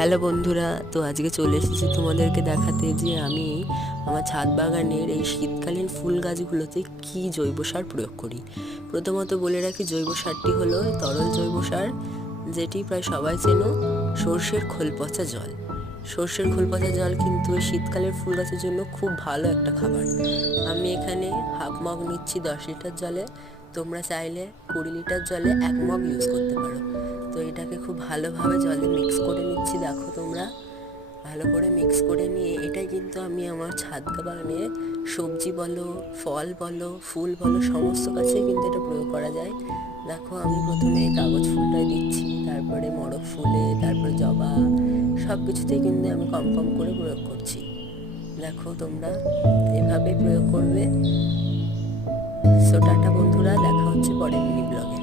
Hello বন্ধুরা, তো আজকে চলে এসেছি তোমাদেরকে দেখাতে যে আমি আমার ছাদ বাগানের এই শীতকালীন ফুল গাছগুলোতে কি জৈব সার প্রয়োগ করি। প্রথমত বলে রাখি, জৈব সারটি হলো তরল জৈব সার, যেটি প্রায় সবাই চেনো, সর্ষের খোল পচা জল। সর্ষের খোল পচা জল কিন্তু এই শীতকালের ফুল গাছের জন্য খুব ভালো একটা খাবার। আমি এখানে হাফ মগ নিচ্ছি 10 লিটার জলে। তোমরা চাইলে 20 লিটার জলে 1 মগ ইউজ করতে পারো। তো এটাকে খুব ভালোভাবে জলে মিক্স করে নিচ্ছি। দেখো তোমরা, ভালো করে মিক্স করে নিয়ে এটাই কিন্তু আমি আমার ছাদ বাগানে সবজি বলো, ফল বলো, ফুল বলো, সমস্ত গাছেই কিন্তু এটা প্রয়োগ করা যায়। দেখো, আমি প্রথমে কাগজ ফুলটাই দিচ্ছি, তারপরে মড়ক ফুলে, তারপরে জবা, সব কিছুতেই কিন্তু আমি কম কম করে প্রয়োগ করছি। দেখো তোমরা এভাবে প্রয়োগ করবে। সো টাটা বন্ধুরা, দেখা হচ্ছে পরের মিনি ব্লগে।